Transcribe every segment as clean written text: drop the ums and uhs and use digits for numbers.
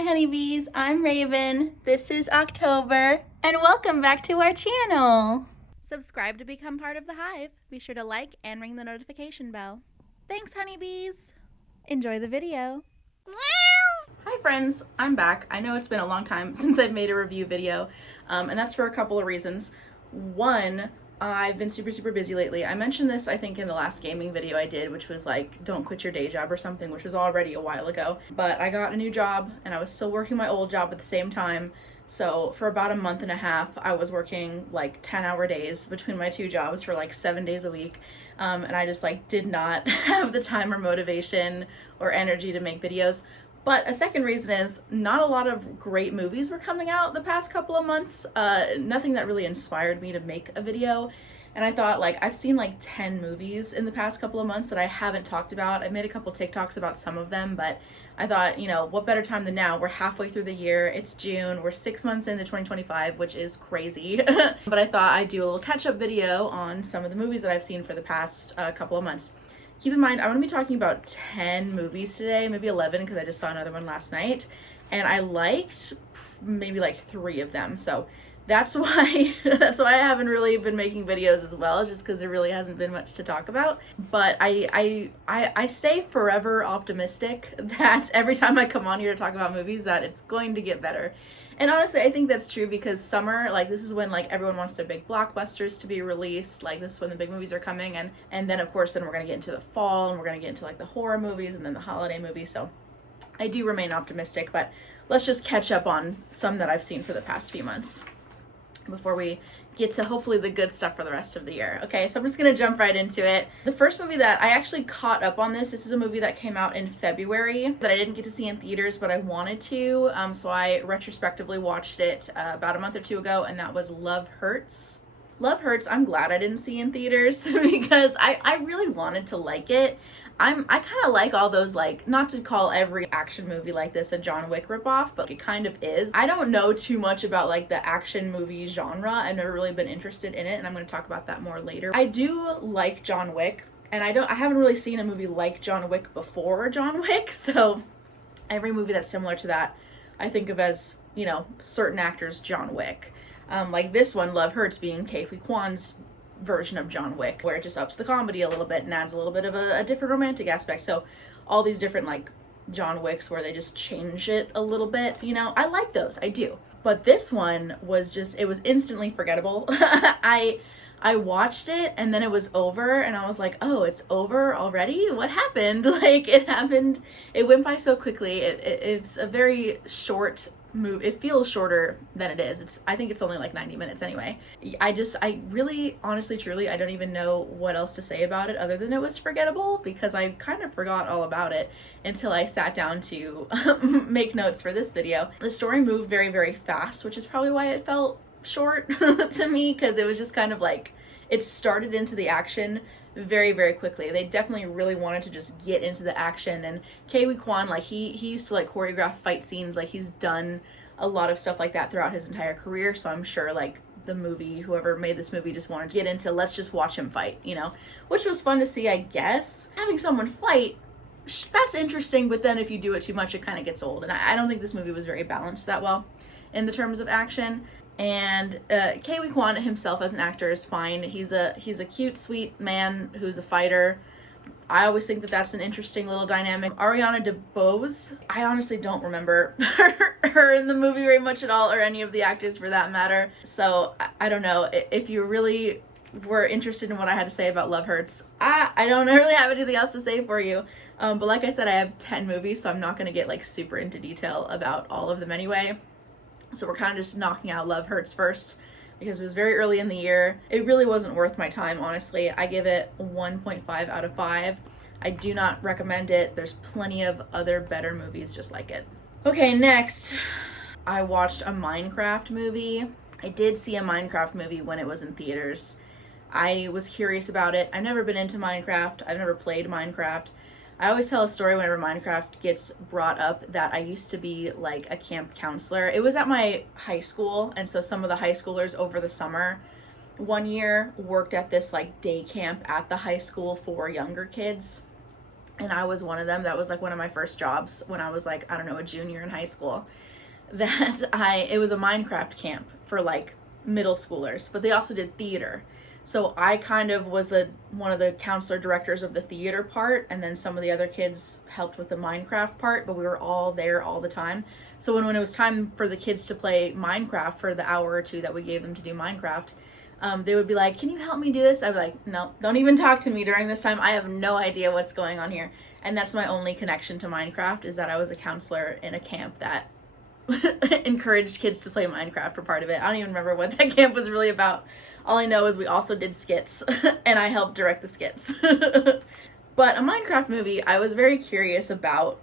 Hi honeybees, I'm Raven, this is October, and welcome back to our channel. Subscribe to become part of the hive. Be sure to like and ring the notification bell. Thanks honeybees. Enjoy the video. Meow. Hi friends, I'm back. I know it's been a long time since I've made a review video, and that's for a couple of reasons. One, I've been super busy lately. I mentioned this, I think, in the last gaming video I did, which was like, don't quit your day job or something, which was already a while ago. But I got a new job and I was still working my old job at the same time. So for about a month and a half, I was working like 10-hour days between my two jobs for like 7 days a week. And I just like did not have the time or motivation or energy to make videos. But a second reason is not a lot of great movies were coming out the past couple of months. Nothing that really inspired me to make a video. And I thought, like, I've seen like 10 movies in the past couple of months that I haven't talked about. I've made a couple TikToks about some of them, but I thought, you know, what better time than now? We're halfway through the year. It's June. We're 6 months into 2025, which is crazy. But I thought I'd do a little catch-up video on some of the movies that I've seen for the past couple of months. Keep in mind, I'm going to be talking about 10 movies today, maybe 11 because I just saw another one last night, and I liked maybe like 3 of them. So that's why I haven't really been making videos as well, just because there really hasn't been much to talk about. But I stay forever optimistic that every time I come on here to talk about movies that it's going to get better. And honestly, I think that's true because summer, like, this is when like everyone wants their big blockbusters to be released. Like, this is when the big movies are coming, and then of course then we're gonna get into the fall and we're gonna get into like the horror movies and then the holiday movies. So I do remain optimistic, but let's just catch up on some that I've seen for the past few months before we get to hopefully the good stuff for the rest of the year. Okay, so I'm just gonna jump right into it. The first movie that I actually caught up on, this is a movie that came out in February that I didn't get to see in theaters, but I wanted to, so I retrospectively watched it about a month or two ago, and that was Love Hurts. Love Hurts, I'm glad I didn't see in theaters because I really wanted to like it. I kind of like all those, like, not to call every action movie like this a John Wick ripoff, but it kind of is. I don't know too much about like the action movie genre. I've never really been interested in it, and I'm going to talk about that more later. I do like John Wick, and I haven't really seen a movie like John Wick before John Wick, so every movie that's similar to that I think of as, you know, certain actors John Wick. Like this one, Love Hurts, being Ke Huy Quan's version of John Wick, where it just ups the comedy a little bit and adds a little bit of a different romantic aspect. So all these different like John Wicks where they just change it a little bit, you know, I like those, I do. But this one was just, it was instantly forgettable. I watched it and then it was over and I was like, oh, it's over already? What happened? Like, it happened, it went by so quickly. It's a very short movie. It feels shorter than it is. I think it's only like 90 minutes anyway. I really, honestly, truly, I don't even know what else to say about it other than it was forgettable, because I kind of forgot all about it until I sat down to make notes for this video. The story moved very fast, which is probably why it felt short to me, because it was just kind of like, it started into the action very quickly. They definitely really wanted to just get into the action, and Ke Huy Quan, like, he used to like choreograph fight scenes. Like, he's done a lot of stuff like that throughout his entire career, so I'm sure like the movie, whoever made this movie, just wanted to get into, let's just watch him fight, you know, which was fun to see, I guess. Having someone fight, that's interesting, but then if you do it too much, it kind of gets old, and I don't think this movie was very balanced that well in the terms of action. And Ke Huy Quan himself as an actor is fine. He's a cute, sweet man who's a fighter. I always think that that's an interesting little dynamic. Ariana DeBose, I honestly don't remember her in the movie very much at all, or any of the actors for that matter. So I don't know. If you really were interested in what I had to say about Love Hurts, I don't really have anything else to say for you. But like I said, I have 10 movies, so I'm not going to get like super into detail about all of them anyway. So we're kind of just knocking out Love Hurts first because it was very early in the year. It really wasn't worth my time, honestly. I give it 1.5 out of 5. I do not recommend it. There's plenty of other better movies just like it. Okay, next, I watched a Minecraft movie. I did see a Minecraft movie when it was in theaters. I was curious about it. I've never been into Minecraft. I've never played Minecraft. I always tell a story whenever Minecraft gets brought up that I used to be like a camp counselor. It was at my high school, and so some of the high schoolers over the summer one year worked at this like day camp at the high school for younger kids. and I was one of them. That was like one of my first jobs when I was like, I don't know, a junior in high school. It was a Minecraft camp for like middle schoolers, but they also did theater. So I kind of was one of the counselor directors of the theater part, and then some of the other kids helped with the Minecraft part, but we were all there all the time. So when it was time for the kids to play Minecraft for the hour or two that we gave them to do Minecraft, they would be like, can you help me do this? I'd be like, no, don't even talk to me during this time. I have no idea what's going on here. And that's my only connection to Minecraft, is that I was a counselor in a camp that encouraged kids to play Minecraft for part of it. I don't even remember what that camp was really about. All I know is we also did skits, and I helped direct the skits. But a Minecraft movie I was very curious about,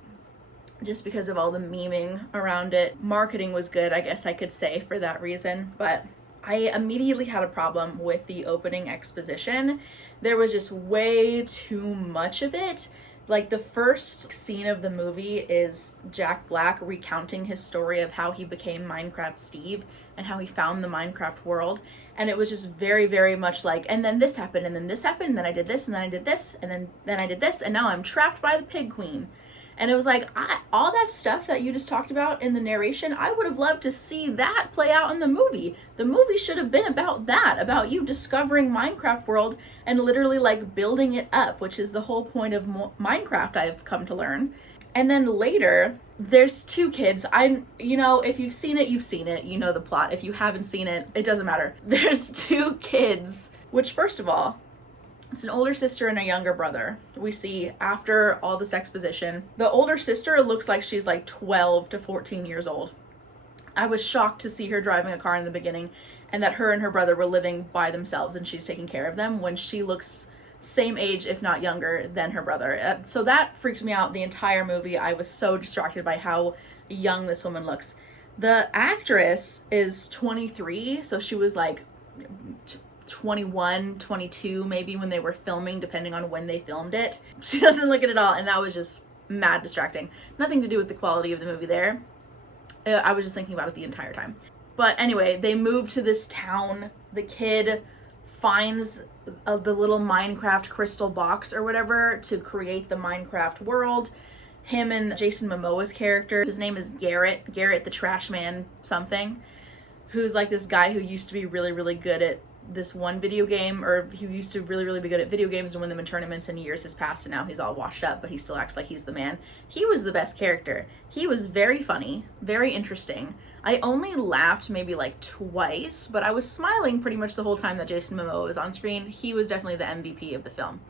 just because of all the memeing around it. Marketing was good, I guess I could say, for that reason, but I immediately had a problem with the opening exposition. There was just way too much of it. Like, the first scene of the movie is Jack Black recounting his story of how he became Minecraft Steve and how he found the Minecraft world. And it was just very, very much like, and then this happened, and then this happened, and then I did this, and then I did this, and then I did this, and now I'm trapped by the pig queen. And it was like, all that stuff that you just talked about in the narration, I would have loved to see that play out in the movie. The movie should have been about that, about you discovering Minecraft world and literally like building it up, which is the whole point of Minecraft, I've come to learn. And then later, there's two kids. If you've seen it, you've seen it. You know the plot. If you haven't seen it, it doesn't matter. There's two kids, which, first of all, it's an older sister and a younger brother. We see after all this exposition. The older sister looks like she's like 12 to 14 years old. I was shocked to see her driving a car in the beginning, and that her and her brother were living by themselves and she's taking care of them, when she looks same age, if not younger, than her brother. So that freaked me out the entire movie. I was so distracted by how young this woman looks. The actress is 23, so she was like 21, 22 maybe when they were filming, depending on when they filmed it. She doesn't look it at all, and that was just mad distracting. Nothing to do with the quality of the movie there. I was just thinking about it the entire time. But anyway, they move to this town. The kid finds the little Minecraft crystal box or whatever to create the Minecraft world. Him and Jason Momoa's character, whose name is Garrett the Trash Man something, who's like this guy who used to be really, really good at this one video game, or he used to really, really be good at video games and win them in tournaments, and years has passed and now he's all washed up, but he still acts like he's the man. He was the best character. He was very funny, very interesting. I only laughed maybe like twice, but I was smiling pretty much the whole time that Jason Momoa was on screen. He was definitely the MVP of the film.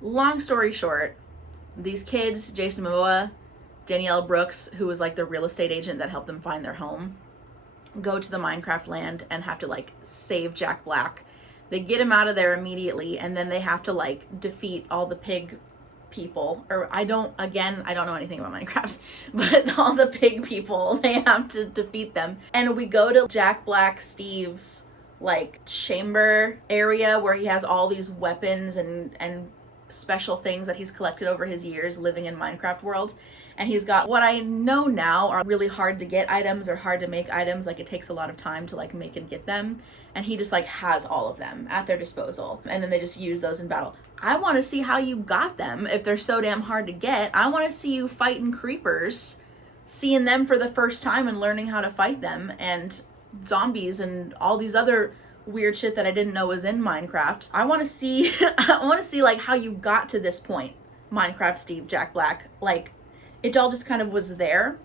Long story short, these kids, Jason Momoa, Danielle Brooks, who was like the real estate agent that helped them find their home, go to the Minecraft land and have to like save Jack Black. They get him out of there immediately, and then they have to like defeat all the pig people, or I don't know anything about Minecraft, but all the pig people, they have to defeat them. And we go to Jack Black Steve's like chamber area where he has all these weapons and special things that he's collected over his years living in Minecraft world. And he's got what I know now are really hard to get items or hard to make items. Like, it takes a lot of time to like make and get them. And he just like has all of them at their disposal. And then they just use those in battle. I want to see how you got them if they're so damn hard to get. I want to see you fighting creepers, seeing them for the first time and learning how to fight them, and zombies and all these other weird shit that I didn't know was in Minecraft. I want to see like how you got to this point. Minecraft Steve, Jack Black, like it all just kind of was there.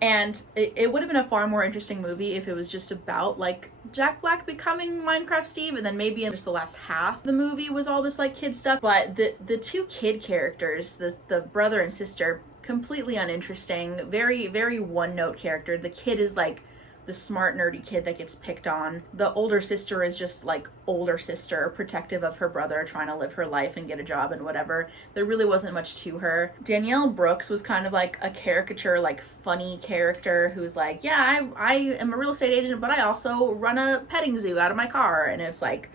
And it would have been a far more interesting movie if it was just about like Jack Black becoming Minecraft Steve, and then maybe in just the last half of the movie was all this like kid stuff. But the two kid characters, the brother and sister, completely uninteresting, very, very one-note character. The kid is like the smart, nerdy kid that gets picked on. The older sister is just like older sister, protective of her brother, trying to live her life and get a job and whatever. There really wasn't much to her. Danielle Brooks was kind of like a caricature, like funny character who's like, yeah, I am a real estate agent, but I also run a petting zoo out of my car. And it's like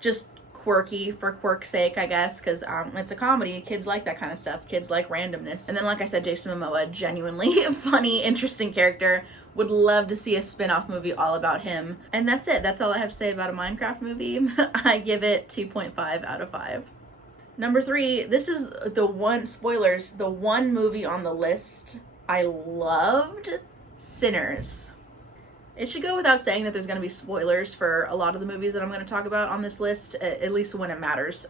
just quirky for quirk's sake, I guess, because it's a comedy. Kids like that kind of stuff. Kids like randomness. And then, like I said, Jason Momoa, genuinely funny, interesting character. Would love to see a spin-off movie all about him. And that's it. That's all I have to say about a Minecraft movie. I give it 2.5 out of 5. Number 3, this is the one, spoilers, the one movie on the list I loved, Sinners. It should go without saying that there's going to be spoilers for a lot of the movies that I'm going to talk about on this list, at least when it matters.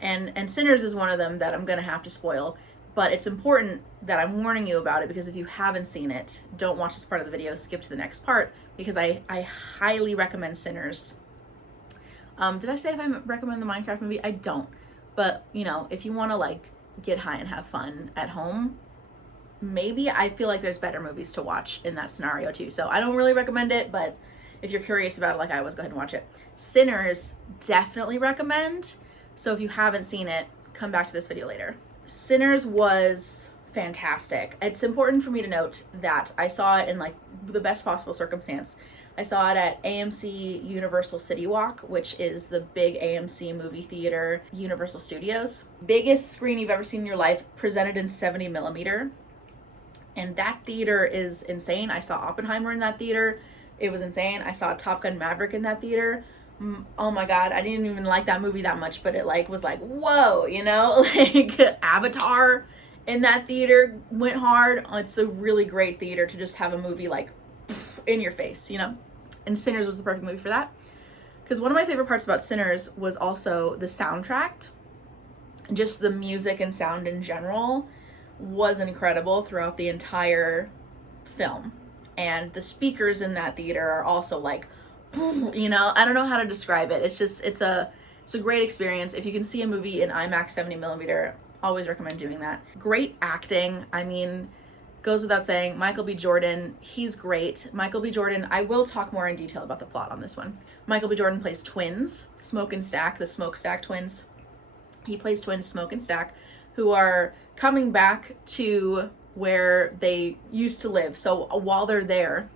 And Sinners is one of them that I'm going to have to spoil. But it's important that I'm warning you about it, because if you haven't seen it, don't watch this part of the video, skip to the next part, because I highly recommend Sinners. Did I say if I recommend the Minecraft movie? I don't. But, you know, if you want to, like, get high and have fun at home, maybe I feel like there's better movies to watch in that scenario too. So I don't really recommend it, but if you're curious about it like I was, go ahead and watch it. Sinners, definitely recommend. So if you haven't seen it, come back to this video later. Sinners was fantastic. It's important for me to note that I saw it in like the best possible circumstance. I saw it at AMC Universal City Walk, which is the big AMC movie theater, Universal Studios. Biggest screen you've ever seen in your life, presented in 70 millimeter. And that theater is insane. I saw Oppenheimer in that theater. It was insane. I saw Top Gun Maverick in that theater. Oh my God, I didn't even like that movie that much, but it like was like, whoa, you know, like Avatar in that theater went hard. It's a really great theater to just have a movie like in your face, you know? And Sinners was the perfect movie for that. Because one of my favorite parts about Sinners was also the soundtrack. Just the music and sound in general was incredible throughout the entire film. And the speakers in that theater are also like, you know, I don't know how to describe it. It's just, it's a great experience. If you can see a movie in IMAX 70 millimeter, always recommend doing that. Great acting. I mean, goes without saying, Michael B. Jordan, he's great. Michael B. Jordan, I will talk more in detail about the plot on this one. Michael B. Jordan plays twins, Smoke and Stack, the Smokestack twins. He plays twins, Smoke and Stack, who are coming back to where they used to live. So while they're there,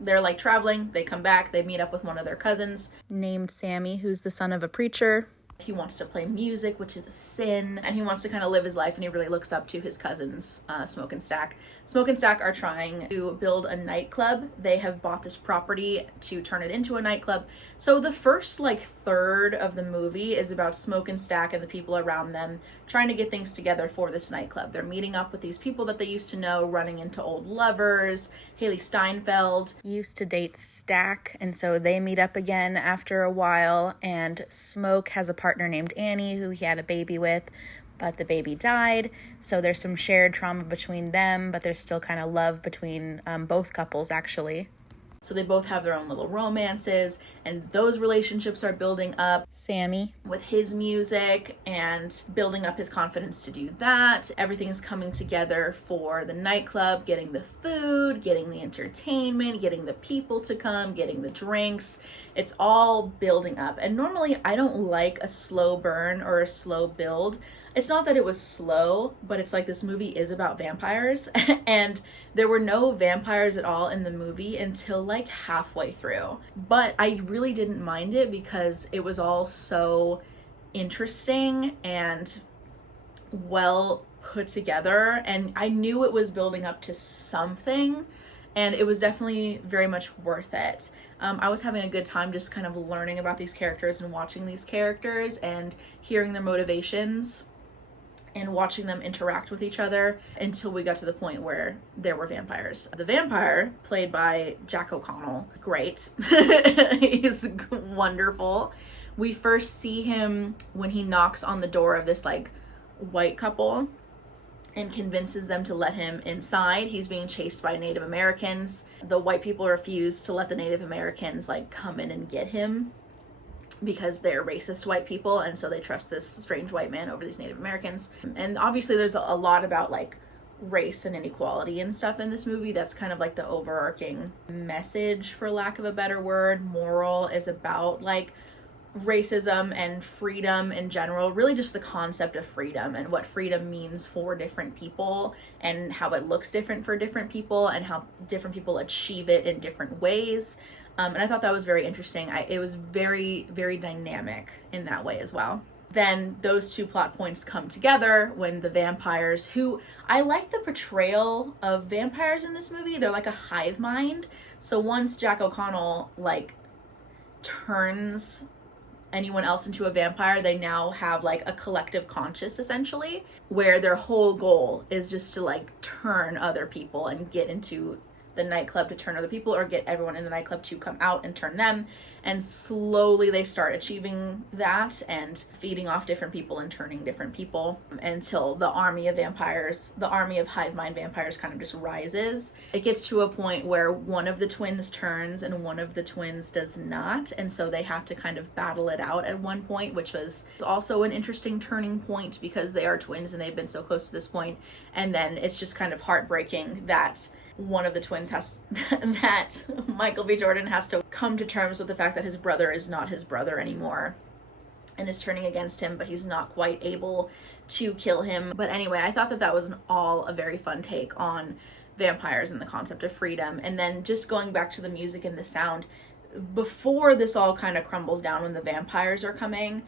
they're like traveling, they come back, they meet up with one of their cousins named Sammy, who's the son of a preacher. He wants to play music, which is a sin, and he wants to kind of live his life, and he really looks up to his cousins, Smoke and Stack. Smoke and Stack are trying to build a nightclub. They have bought this property to turn it into a nightclub. So the first like third of the movie is about Smoke and Stack and the people around them trying to get things together for this nightclub. They're meeting up with these people that they used to know, running into old lovers. Haley Steinfeld used to date Stack, and so they meet up again after a while, and Smoke has a partner named Annie who he had a baby with, but the baby died. So there's some shared trauma between them, but there's still kind of love between both couples actually. So they both have their own little romances, and those relationships are building up. Sammy with his music and building up his confidence to do that. Everything is coming together for the nightclub, getting the food, getting the entertainment, getting the people to come, getting the drinks. It's all building up. And normally I don't like a slow burn or a slow build. It's not that it was slow, but it's like this movie is about vampires and there were no vampires at all in the movie until like halfway through. But I really didn't mind it because it was all so interesting and well put together, and I knew it was building up to something, and it was definitely very much worth it. I was having a good time just kind of learning about these characters and watching these characters and hearing their motivations and watching them interact with each other until we got to the point where there were vampires. The vampire, played by Jack O'Connell, great. He's wonderful. We first see him when he knocks on the door of this like white couple and convinces them to let him inside. He's being chased by Native Americans. The white people refuse to let the Native Americans like come in and get him because they're racist white people, and so they trust this strange white man over these Native Americans. And obviously there's a lot about like race and inequality and stuff in this movie. That's kind of like the overarching message, for lack of a better word. Moral is about like racism and freedom in general, really just the concept of freedom and what freedom means for different people and how it looks different for different people and how different people achieve it in different ways. And I thought that was very interesting. It was very, very dynamic in that way as well. Then those two plot points come together when the vampires, who I like the portrayal of vampires in this movie. They're like a hive mind. So once Jack O'Connell like turns anyone else into a vampire, they now have like a collective conscious essentially, where their whole goal is just to like turn other people and get into the nightclub to turn other people, or get everyone in the nightclub to come out and turn them. And slowly they start achieving that and feeding off different people and turning different people until the army of vampires, the army of hive mind vampires, kind of just rises. It gets to a point where one of the twins turns and one of the twins does not, and so they have to kind of battle it out at one point, which was also an interesting turning point because they are twins and they've been so close to this point. And then it's just kind of heartbreaking that one of the twins that Michael B. Jordan has to come to terms with the fact that his brother is not his brother anymore and is turning against him, but he's not quite able to kill him. But anyway, I thought that was all a very fun take on vampires and the concept of freedom. And then just going back to the music and the sound, before this all kind of crumbles down when the vampires are coming,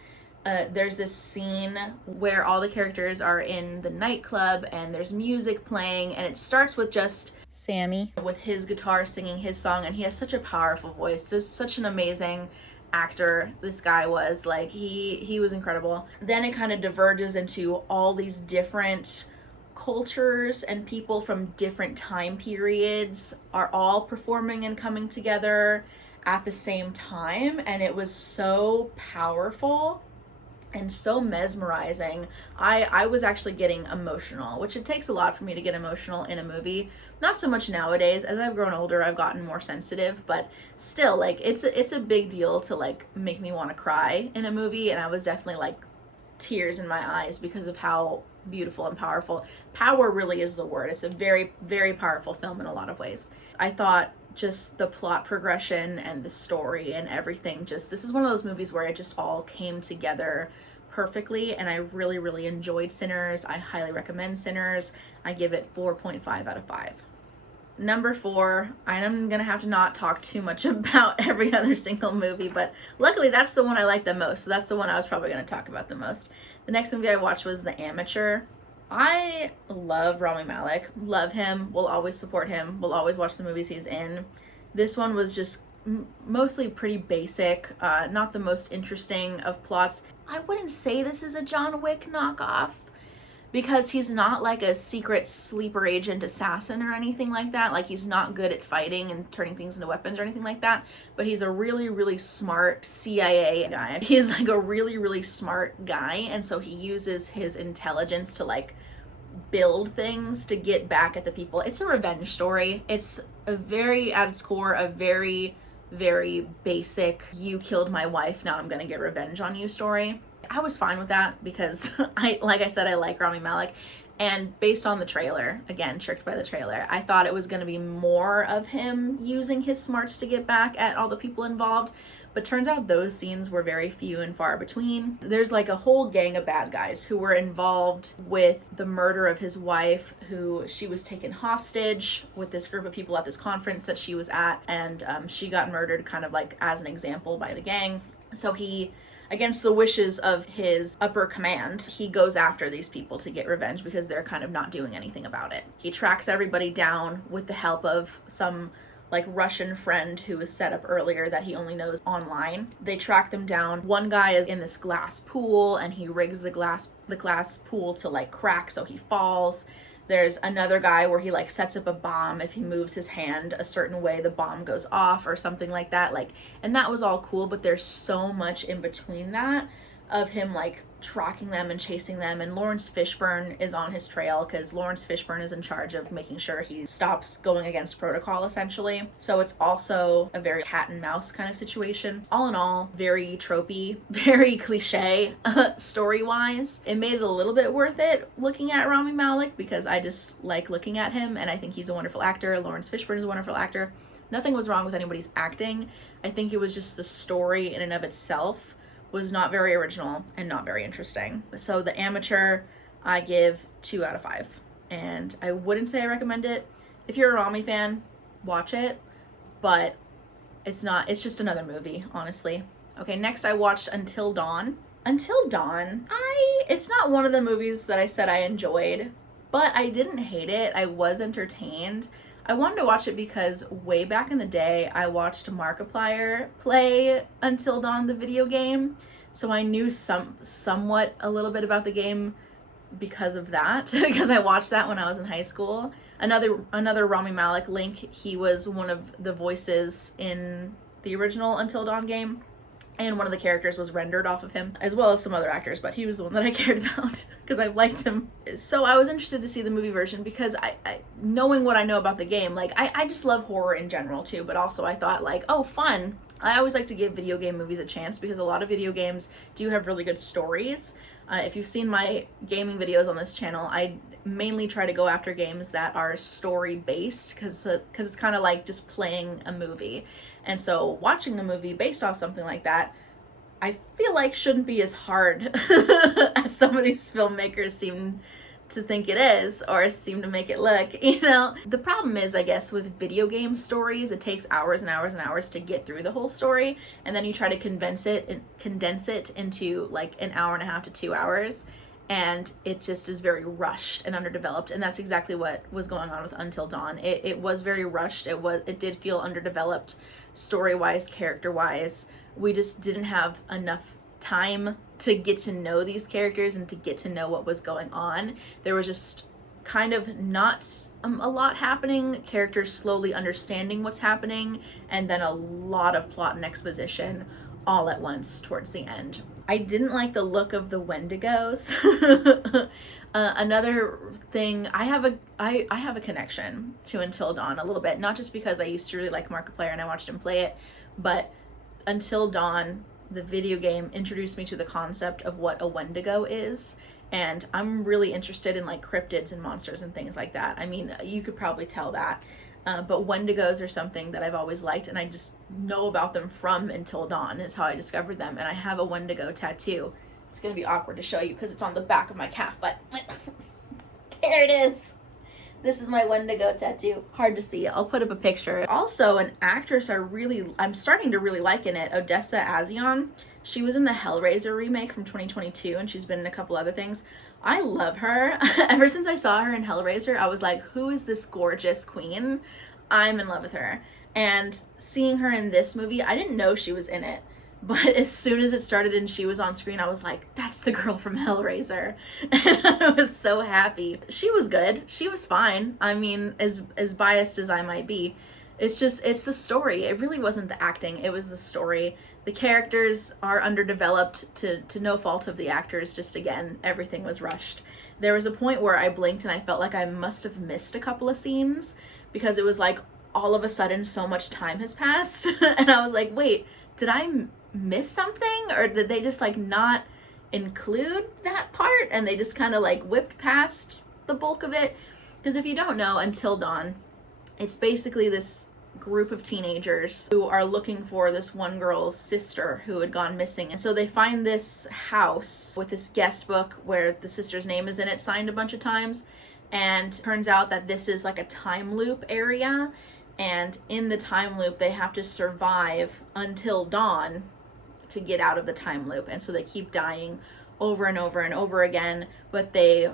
there's this scene where all the characters are in the nightclub and there's music playing, and it starts with just Sammy with his guitar singing his song, and he has such a powerful voice. He's such an amazing actor. This guy was like, he was incredible. Then it kind of diverges into all these different cultures and people from different time periods are all performing and coming together at the same time, and it was so powerful and so mesmerizing. I was actually getting emotional, which it takes a lot for me to get emotional in a movie. Not so much nowadays. As I've grown older, I've gotten more sensitive, but still, like, it's a big deal to like make me want to cry in a movie, and I was definitely like tears in my eyes because of how beautiful and powerful. Power really is the word. It's a very, very powerful film in a lot of ways. I thought just the plot progression and the story and everything, just, this is one of those movies where it just all came together perfectly, and I really, really enjoyed Sinners. I highly recommend Sinners. I give it 4.5 out of 5. Number 4, I'm gonna have to not talk too much about every other single movie, but luckily that's the one I like the most, so that's the one I was probably gonna talk about the most. The next movie I watched was The Amateur. I love Rami Malek, love him, will always support him, will always watch the movies he's in. This one was just mostly pretty basic, not the most interesting of plots. I wouldn't say this is a John Wick knockoff, because he's not like a secret sleeper agent assassin or anything like that. Like, he's not good at fighting and turning things into weapons or anything like that, but he's a really, really smart CIA guy. He's like a really, really smart guy, and so he uses his intelligence to like build things to get back at the people. It's a revenge story. It's a very, at its core, a very, very basic, you killed my wife, now I'm gonna get revenge on you story. I was fine with that because like I said, I like Rami Malek, and based on the trailer, again, tricked by the trailer, I thought it was going to be more of him using his smarts to get back at all the people involved, but turns out those scenes were very few and far between. There's like a whole gang of bad guys who were involved with the murder of his wife, who she was taken hostage with this group of people at this conference that she was at, and she got murdered kind of like as an example by the gang. So he, against the wishes of his upper command, he goes after these people to get revenge because they're kind of not doing anything about it. He tracks everybody down with the help of some like Russian friend who was set up earlier that he only knows online. They track them down. One guy is in this glass pool and he rigs the glass pool to like crack so he falls. There's another guy where he like sets up a bomb. If he moves his hand a certain way, the bomb goes off or something like that. Like, and that was all cool, but there's so much in between that of him like tracking them and chasing them. And Lawrence Fishburne is on his trail because Lawrence Fishburne is in charge of making sure he stops going against protocol, essentially. So it's also a very cat and mouse kind of situation. All in all, very tropey, very cliche story-wise. It made it a little bit worth it looking at Rami Malek because I just like looking at him and I think he's a wonderful actor. Lawrence Fishburne is a wonderful actor. Nothing was wrong with anybody's acting. I think it was just the story in and of itself was not very original and not very interesting. So The Amateur, I give 2 out of 5. And I wouldn't say I recommend it. If you're a Rami fan, watch it, but it's just another movie, honestly. Okay, next I watched Until Dawn. Until Dawn, it's not one of the movies that I said I enjoyed, but I didn't hate it. I was entertained. I wanted to watch it because way back in the day, I watched Markiplier play Until Dawn, the video game. So I knew somewhat a little bit about the game because of that, because I watched that when I was in high school. Another Rami Malek link, he was one of the voices in the original Until Dawn game, and one of the characters was rendered off of him, as well as some other actors, but he was the one that I cared about because I liked him. So I was interested to see the movie version because I knowing what I know about the game, like I just love horror in general too, but also I thought like, oh, fun. I always like to give video game movies a chance because a lot of video games do have really good stories. If you've seen my gaming videos on this channel, I mainly try to go after games that are story based because it's kind of like just playing a movie. And so watching a movie based off something like that, I feel like shouldn't be as hard as some of these filmmakers seem to think it is, or seem to make it look, you know? The problem is, I guess, with video game stories, it takes hours and hours and hours to get through the whole story, and then you try to condense it into like an hour and a half to 2 hours, and it just is very rushed and underdeveloped, and that's exactly what was going on with Until Dawn. It was very rushed. It did feel underdeveloped story-wise, character-wise. We just didn't have enough time to get to know these characters and to get to know what was going on. There was just kind of not a lot happening, characters slowly understanding what's happening, and then a lot of plot and exposition all at once towards the end. I didn't like the look of the Wendigos. Another thing, I have a connection to Until Dawn a little bit, not just because I used to really like Markiplier and I watched him play it, but Until Dawn, the video game, introduced me to the concept of what a Wendigo is, and I'm really interested in like cryptids and monsters and things like that. I mean, you could probably tell that, but Wendigos are something that I've always liked, and I just know about them from Until Dawn is how I discovered them, and I have a Wendigo tattoo. It's gonna be awkward to show you because it's on the back of my calf, but there it is. This is my Wendigo tattoo. Hard to see. I'll put up a picture. Also, an actress I'm starting to really like in it, Odessa Azion. She was in the Hellraiser remake from 2022, and she's been in a couple other things. I love her. Ever since I saw her in Hellraiser, I was like, who is this gorgeous queen? I'm in love with her. And seeing her in this movie, I didn't know she was in it. But as soon as it started and she was on screen, I was like, that's the girl from Hellraiser. And I was so happy. She was good. She was fine. I mean, as biased as I might be, it's the story. It really wasn't the acting. It was the story. The characters are underdeveloped to no fault of the actors. Just again, everything was rushed. There was a point where I blinked and I felt like I must have missed a couple of scenes because it was like all of a sudden so much time has passed. And I was like, wait, did I miss something, or did they just like not include that part and they just kind of like whipped past the bulk of it? Because if you don't know, Until Dawn, it's basically this group of teenagers who are looking for this one girl's sister who had gone missing, and so they find this house with this guest book where the sister's name is in it, signed a bunch of times, and turns out that this is like a time loop area, and in the time loop they have to survive until dawn to get out of the time loop. And so they keep dying over and over and over again, but they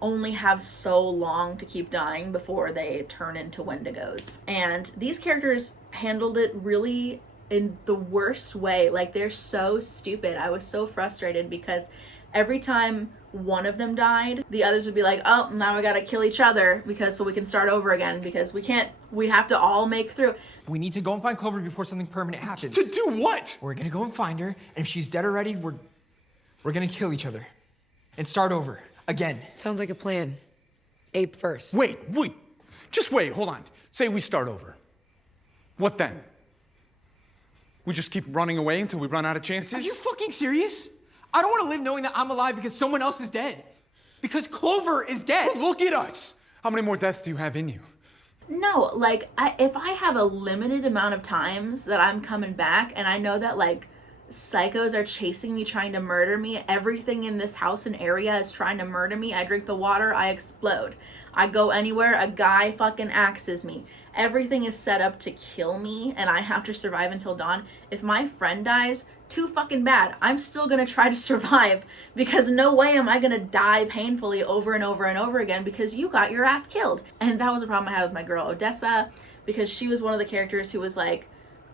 only have so long to keep dying before they turn into Wendigos. And these characters handled it really in the worst way. Like, they're so stupid. I was so frustrated because every time one of them died, the others would be like, oh, now we gotta kill each other so we can start over again, because we have to all make through. We need to go and find Clover before something permanent happens. To do what? We're gonna go and find her, and if she's dead already, we're gonna kill each other. And start over, again. Sounds like a plan. Ape first. Wait. Just wait, hold on. Say we start over. What then? We just keep running away until we run out of chances? Are you fucking serious? I don't want to live knowing that I'm alive because someone else is dead. Because Clover is dead. Look at us. How many more deaths do you have in you? No, like, if I have a limited amount of times that I'm coming back and I know that, like, psychos are chasing me, trying to murder me, everything in this house and area is trying to murder me, I drink the water, I explode. I go anywhere, a guy fucking axes me. Everything is set up to kill me and I have to survive until dawn. If my friend dies, too fucking bad. I'm still gonna try to survive because no way am I gonna die painfully over and over and over again because you got your ass killed. And that was a problem I had with my girl Odessa, because she was one of the characters who was like,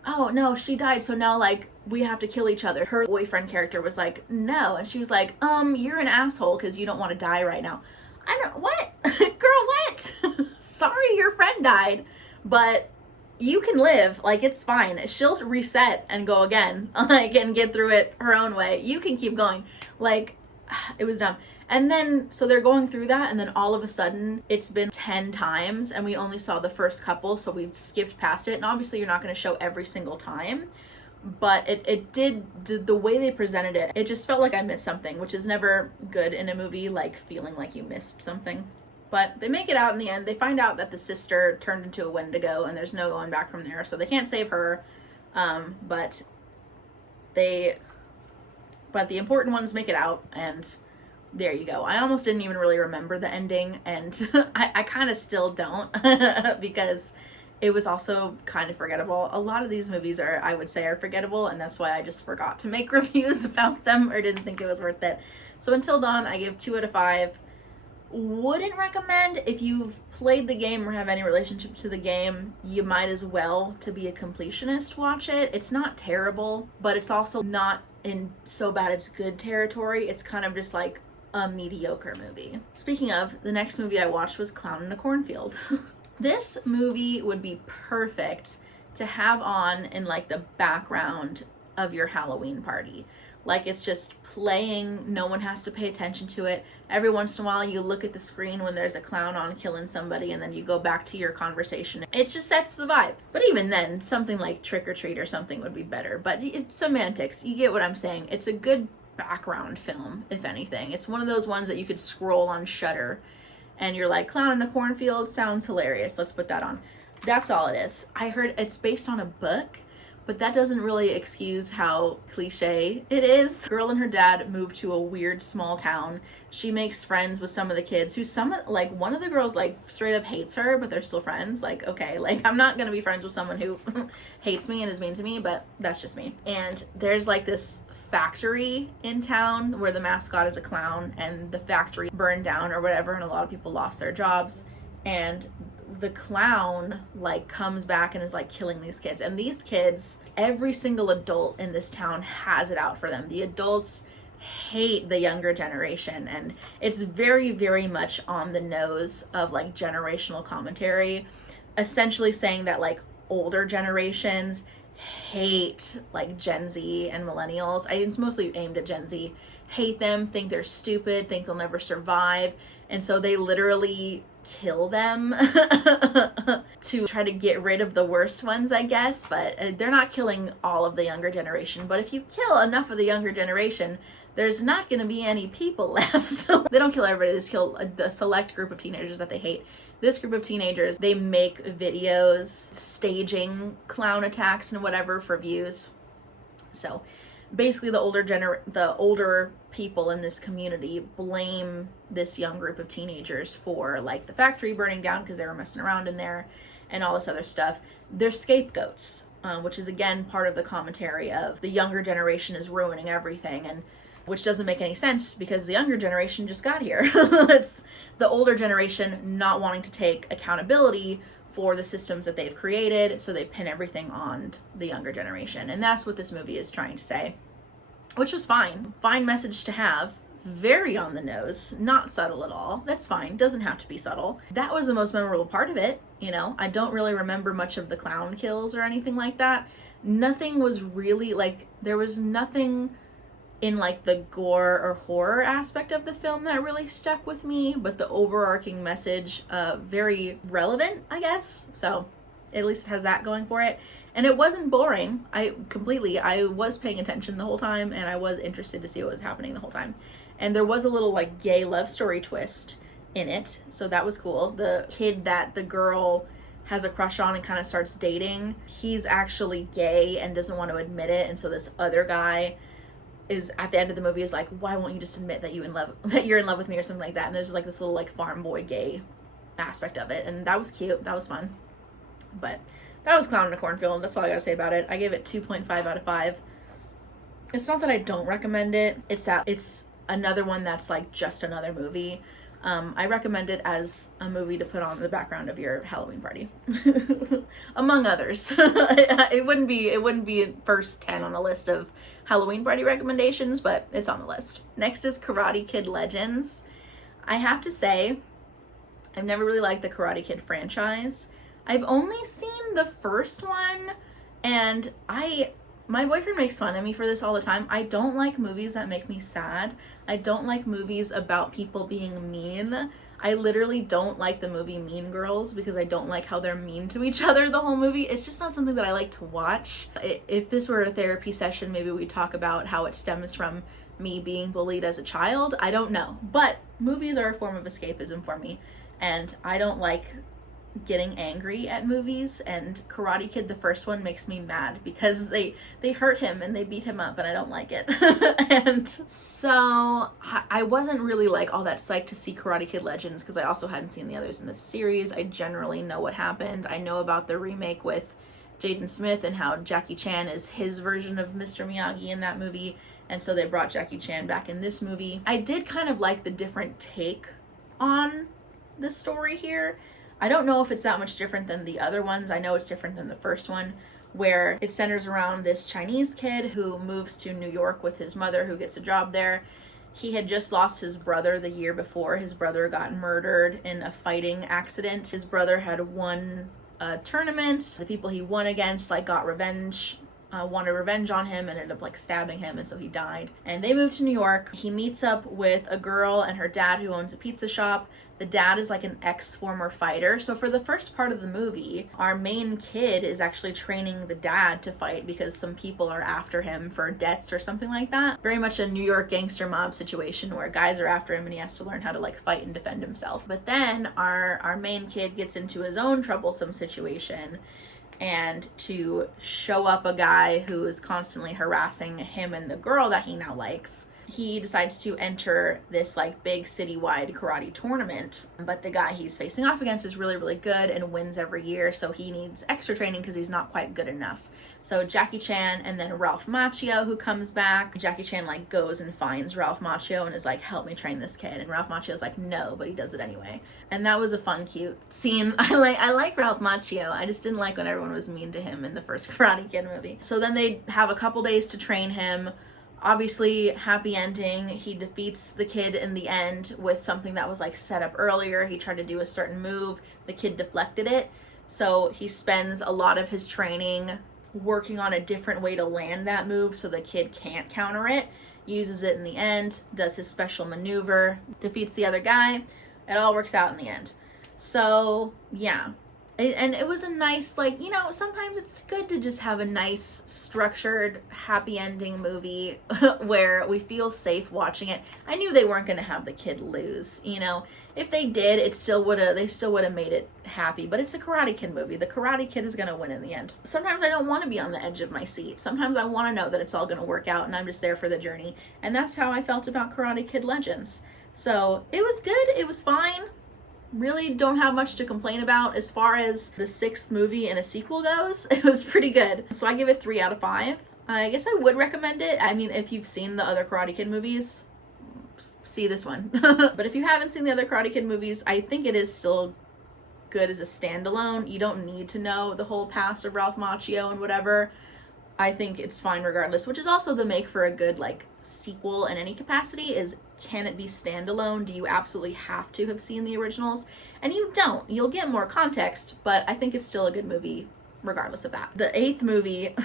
oh no, she died, so now like we have to kill each other. Her boyfriend character was like, no, and she was like, you're an asshole because you don't want to die right now. I don't, what? Girl, what? Sorry your friend died, but you can live, like it's fine. She'll reset and go again, like, and get through it her own way. You can keep going. Like, it was dumb. And then, so they're going through that, and then all of a sudden, it's been 10 times, and we only saw the first couple, so we skipped past it. And obviously, you're not going to show every single time, but it did, the way they presented it, it just felt like I missed something, which is never good in a movie, like feeling like you missed something. But they make it out in the end. They find out that the sister turned into a Wendigo, and there's no going back from there, so they can't save her. But the important ones make it out, and there you go. I almost didn't even really remember the ending, and I kind of still don't because it was also kind of forgettable. A lot of these movies are, I would say, are forgettable, and that's why I just forgot to make reviews about them or didn't think it was worth it. So Until Dawn, I give 2 out of 5. Wouldn't recommend. If you've played the game or have any relationship to the game, you might as well, to be a completionist, watch it. It's not terrible, but it's also not in so bad it's good territory. It's kind of just like a mediocre movie. Speaking of, the next movie I watched was Clown in a Cornfield. This movie would be perfect to have on in like the background of your Halloween party. Like, it's just playing, no one has to pay attention to it. Every once in a while you look at the screen when there's a clown on killing somebody, and then you go back to your conversation. It just sets the vibe. But even then, something like Trick or Treat or something would be better. But it's semantics, you get what I'm saying. It's a good background film, if anything. It's one of those ones that you could scroll on Shudder and you're like, Clown in a Cornfield sounds hilarious, let's put that on. That's all it is. I heard it's based on a book, but that doesn't really excuse how cliche it is. Girl and her dad move to a weird small town. She makes friends with some of the kids who like one of the girls like straight up hates her, but they're still friends. Like, okay, like I'm not gonna be friends with someone who hates me and is mean to me, but that's just me. And there's like this factory in town where the mascot is a clown, and the factory burned down or whatever, and a lot of people lost their jobs. And the clown like comes back and is like killing these kids, and these kids, every single adult in this town has it out for them. The adults hate the younger generation, and it's very, very much on the nose of like generational commentary, essentially saying that like older generations hate like Gen Z and millennials. I think it's mostly aimed at Gen Z. Hate them, think they're stupid, think they'll never survive, and so they literally kill them to try to get rid of the worst ones, I guess. But they're not killing all of the younger generation. But if you kill enough of the younger generation, there's not going to be any people left. They don't kill everybody, they just kill the select group of teenagers that they hate. This group of teenagers, they make videos staging clown attacks and whatever for views. So basically the older people in this community blame this young group of teenagers for like the factory burning down because they were messing around in there and all this other stuff. They're scapegoats, which is again part of the commentary of the younger generation is ruining everything, and which doesn't make any sense because the younger generation just got here. It's the older generation not wanting to take accountability for the systems that they've created, so they pin everything on the younger generation. And that's what this movie is trying to say, which was fine. Fine message to have. Very on the nose, not subtle at all. That's fine, doesn't have to be subtle. That was the most memorable part of it, you know? I don't really remember much of the clown kills or anything like that. Nothing was really, like, there was nothing in like the gore or horror aspect of the film that really stuck with me, but the overarching message, very relevant, I guess. So at least it has that going for it. And it wasn't boring. I was paying attention the whole time, and I was interested to see what was happening the whole time. And there was a little like gay love story twist in it, so that was cool. The kid that the girl has a crush on and kind of starts dating, he's actually gay and doesn't want to admit it, and so this other guy is at the end of the movie is like, why won't you just admit that you're in love with me or something like that. And there's like this little like farm boy gay aspect of it, and that was cute, that was fun. But that was Clown in a Cornfield. That's all I gotta say about it. I gave it 2.5 out of 5. It's not that I don't recommend it, it's that it's another one that's like just another movie. I recommend it as a movie to put on the background of your Halloween party, among others. It wouldn't be first 10 on a list of Halloween party recommendations, but it's on the list. Next is Karate Kid Legends. I have to say, I've never really liked the Karate Kid franchise. I've only seen the first one, and my boyfriend makes fun of me for this all the time. I don't like movies that make me sad. I don't like movies about people being mean. I literally don't like the movie Mean Girls because I don't like how they're mean to each other the whole movie. It's just not something that I like to watch. If this were a therapy session, maybe we'd talk about how it stems from me being bullied as a child. I don't know. But movies are a form of escapism for me, and I don't like getting angry at movies, and Karate Kid, the first one, makes me mad because they hurt him and they beat him up and I don't like it. And so I wasn't really like all that psyched to see Karate Kid Legends because I also hadn't seen the others in the series. I generally know what happened. I know about the remake with Jaden Smith and how Jackie Chan is his version of Mr. Miyagi in that movie, and so they brought Jackie Chan back in this movie. I did kind of like the different take on the story here. I don't know if it's that much different than the other ones. I know it's different than the first one, where it centers around this Chinese kid who moves to New York with his mother, who gets a job there. He had just lost his brother the year before. His brother got murdered in a fighting accident. His brother had won a tournament. The people he won against got revenge, wanted revenge on him, and ended up stabbing him, and so he died. And they moved to New York. He meets up with a girl and her dad who owns a pizza shop. The dad is an ex-former fighter. So for the first part of the movie, our main kid is actually training the dad to fight because some people are after him for debts or something like that. Very much a New York gangster mob situation where guys are after him and he has to learn how to fight and defend himself. But then our main kid gets into his own troublesome situation, and to show up a guy who is constantly harassing him and the girl that he now likes, he decides to enter this big citywide karate tournament. But the guy he's facing off against is really, really good and wins every year, so he needs extra training because he's not quite good enough. So Jackie Chan and then Ralph Macchio, who comes back. Jackie Chan goes and finds Ralph Macchio and is help me train this kid. And Ralph Macchio's no, but he does it anyway. And that was a fun, cute scene. I like Ralph Macchio. I just didn't like when everyone was mean to him in the first Karate Kid movie. So then they have a couple days to train him. Obviously, happy ending. He defeats the kid in the end with something that was set up earlier. He tried to do a certain move. The kid deflected it. So he spends a lot of his training working on a different way to land that move so the kid can't counter it. Uses it in the end, does his special maneuver, defeats the other guy. It all works out in the end. So, yeah. And it was a nice, sometimes it's good to just have a nice, structured, happy ending movie where we feel safe watching it. I knew they weren't going to have the kid lose, If they did, they still would have made it happy. But it's a Karate Kid movie. The Karate Kid is going to win in the end. Sometimes I don't want to be on the edge of my seat. Sometimes I want to know that it's all going to work out and I'm just there for the journey. And that's how I felt about Karate Kid Legends. So it was good. It was fine. Really don't have much to complain about. As far as the 6th movie and a sequel goes, it was pretty good. So I give it 3 out of 5. I guess I would recommend it. I mean, if you've seen the other Karate Kid movies, see this one. But if you haven't seen the other Karate Kid movies, I think it is still good as a standalone. You don't need to know the whole past of Ralph Macchio and whatever. I think it's fine regardless, which is also the make for a good sequel in any capacity is, can it be standalone? Do you absolutely have to have seen the originals? And you don't. You'll get more context, but I think it's still a good movie regardless of that. The 8th movie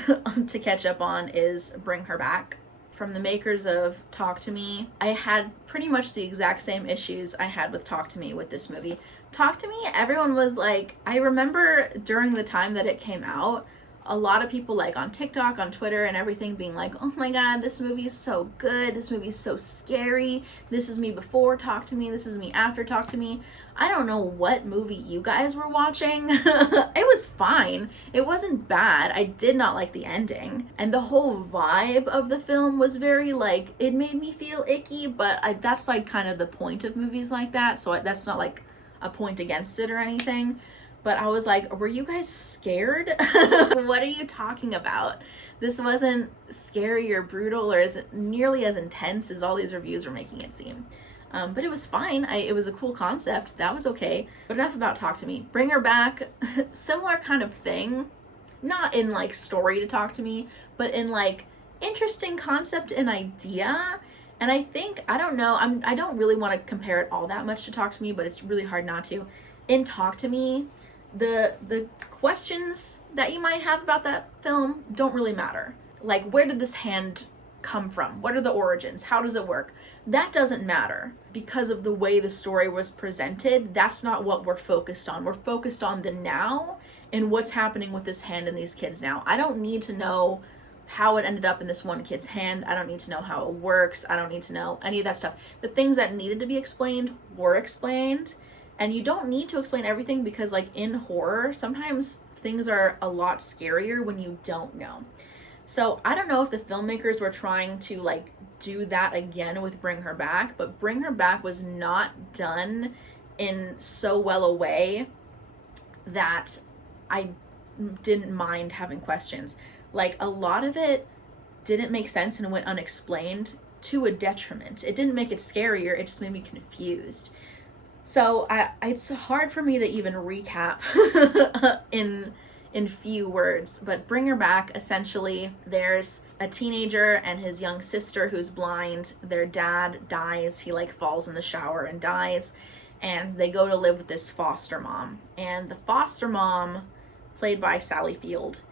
to catch up on is Bring Her Back. From the makers of Talk to Me. I had pretty much the exact same issues I had with Talk to Me with this movie. Talk to Me, everyone was I remember during the time that it came out, a lot of people on TikTok, on Twitter and everything being oh my god, this movie is so good, this movie is so scary, this is me before Talk to Me, this is me after Talk to Me. I don't know what movie you guys were watching. It was fine. It wasn't bad. I did not like the ending. And the whole vibe of the film was very it made me feel icky, but that's kind of the point of movies like that, so that's not a point against it or anything. but I was like, were you guys scared? What are you talking about? This wasn't scary or brutal or as nearly as intense as all these reviews were making it seem. But it was fine. It was a cool concept. That was okay. But enough about Talk to Me. Bring Her Back, similar kind of thing. Not in like story to Talk to Me, but in like interesting concept and idea. And I think, I don't know, I don't really want to compare it all that much to Talk to Me, but it's really hard not to. In Talk to Me, the questions that you might have about that film don't really matter. Like, where did this hand come from? What are the origins? How does it work? That doesn't matter because of the way the story was presented. That's not what we're focused on. We're focused on the now and what's happening with this hand and these kids now. I don't need to know how it ended up in this one kid's hand. I don't need to know how it works. I don't need to know any of that stuff. The things that needed to be explained were explained. And you don't need to explain everything because, like, in horror, sometimes things are a lot scarier when you don't know. So I don't know if the filmmakers were trying to, like, do that again with Bring Her Back, but Bring Her Back was not done in so well a way that I didn't mind having questions. Like, a lot of it didn't make sense and went unexplained to a detriment. It didn't make it scarier, it just made me confused. So it's hard for me to even recap in few words, but Bring Her Back, essentially, there's a teenager and his young sister who's blind. Their dad dies. He like falls in the shower and dies, and they go to live with this foster mom. And the foster mom, played by Sally Field,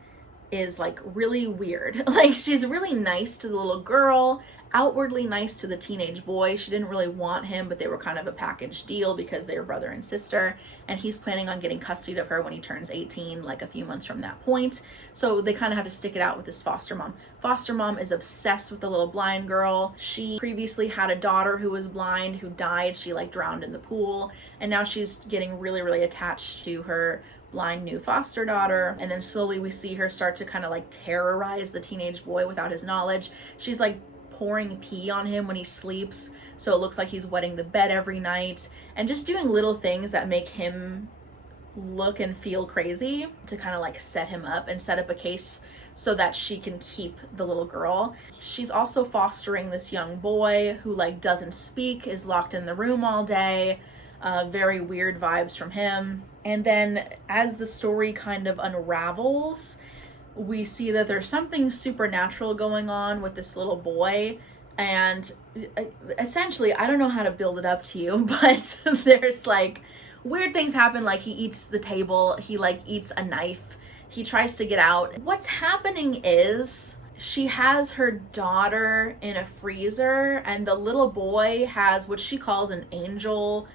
is like really weird. Like, she's really nice to the little girl, outwardly nice to the teenage boy. She didn't really want him, but they were kind of a package deal because they were brother and sister, and he's planning on getting custody of her when he turns 18, like a few months from that point. So they kind of have to stick it out with this foster mom. Foster mom is obsessed with the little blind girl. She previously had a daughter who was blind who died. She like drowned in the pool, and now she's getting really, really attached to her blind new foster daughter. And then slowly we see her start to kind of like terrorize the teenage boy without his knowledge. She's like pouring pee on him when he sleeps, so it looks like he's wetting the bed every night, and just doing little things that make him look and feel crazy to kind of like set him up and set up a case so that she can keep the little girl. She's also fostering this young boy who like doesn't speak, is locked in the room all day. Very weird vibes from him. And then as the story kind of unravels, we see that there's something supernatural going on with this little boy. And essentially, I don't know how to build it up to you, but there's like weird things happen. Like, he eats the table, he like eats a knife, he tries to get out. What's happening is she has her daughter in a freezer, and the little boy has what she calls an angel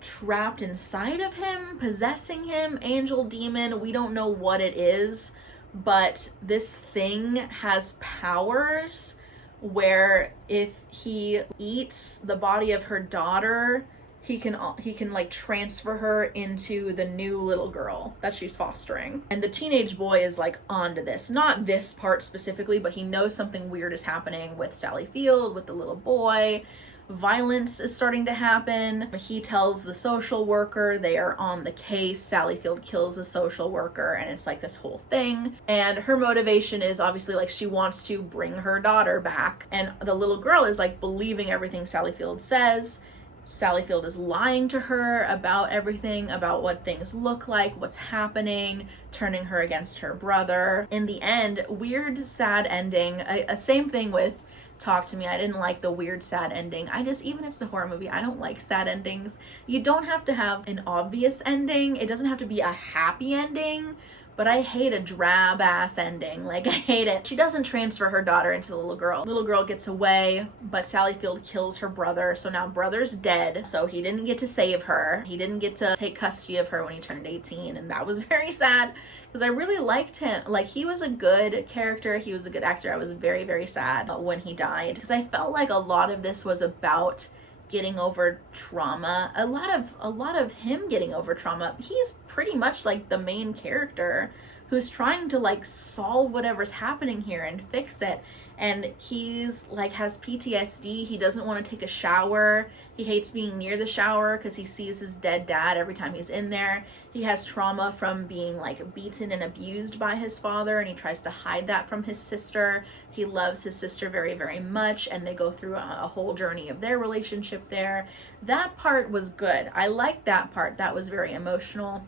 trapped inside of him, possessing him. Angel, demon, we don't know what it is, but this thing has powers where if he eats the body of her daughter, he can like transfer her into the new little girl that she's fostering. And the teenage boy is like onto this, not this part specifically, but he knows something weird is happening with Sally Field, with the little boy. Violence is starting to happen. He tells the social worker, they are on the case. Sally Field kills a social worker, and it's like this whole thing. And her motivation is obviously like she wants to bring her daughter back. And the little girl is like believing everything Sally Field says. Sally Field is lying to her about everything, about what things look like, what's happening, turning her against her brother. In the end, weird, sad ending. Same thing with Talk to Me. I didn't like the weird, sad ending. Even if it's a horror movie, I don't like sad endings. You don't have to have an obvious ending. It doesn't have to be a happy ending, but I hate a drab ass ending. Like, I hate it. She doesn't transfer her daughter into the little girl. Little girl gets away, but Sally Field kills her brother. So now brother's dead. So he didn't get to save her. He didn't get to take custody of her when he turned 18. And that was very sad because I really liked him. Like, he was a good character. He was a good actor. I was very, very sad when he died because I felt like a lot of this was about getting over trauma. A lot of him getting over trauma. He's pretty much like the main character who's trying to like solve whatever's happening here and fix it. And he's like has PTSD. He doesn't want to take a shower. He hates being near the shower because he sees his dead dad every time he's in there. He has trauma from being like beaten and abused by his father, and he tries to hide that from his sister. He loves his sister very, very much, and they go through a whole journey of their relationship there. That part was good. I liked that part. That was very emotional,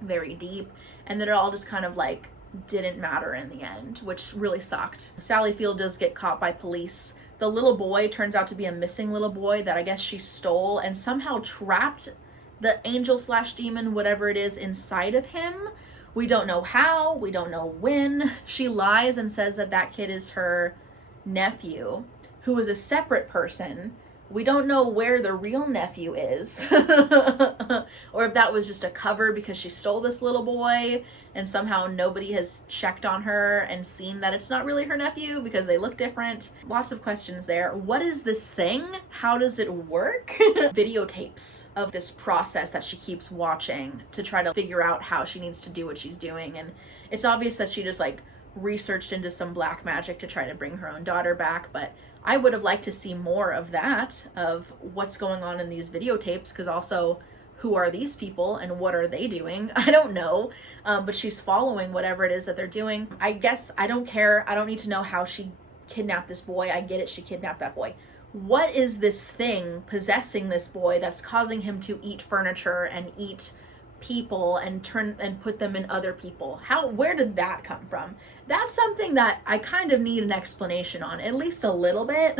very deep, and then it all just kind of like didn't matter in the end, which really sucked. Sally Field does get caught by police. The little boy turns out to be a missing little boy that I guess she stole and somehow trapped the angel slash demon, whatever it is, inside of him. We don't know how, we don't know when. She lies and says that that kid is her nephew, who is a separate person. We don't know where the real nephew is, or if that was just a cover because she stole this little boy and somehow nobody has checked on her and seen that it's not really her nephew because they look different. Lots of questions there. What is this thing? How does it work? Videotapes of this process that she keeps watching to try to figure out how she needs to do what she's doing. And it's obvious that she just like researched into some black magic to try to bring her own daughter back, but I would have liked to see more of that, of what's going on in these videotapes, because also, who are these people and what are they doing? I don't know, but she's following whatever it is that they're doing. I guess I don't care. I don't need to know how she kidnapped this boy. I get it. She kidnapped that boy. What is this thing possessing this boy that's causing him to eat furniture and eat people and turn and put them in other people? Where did that come from? That's something that I kind of need an explanation on, at least a little bit.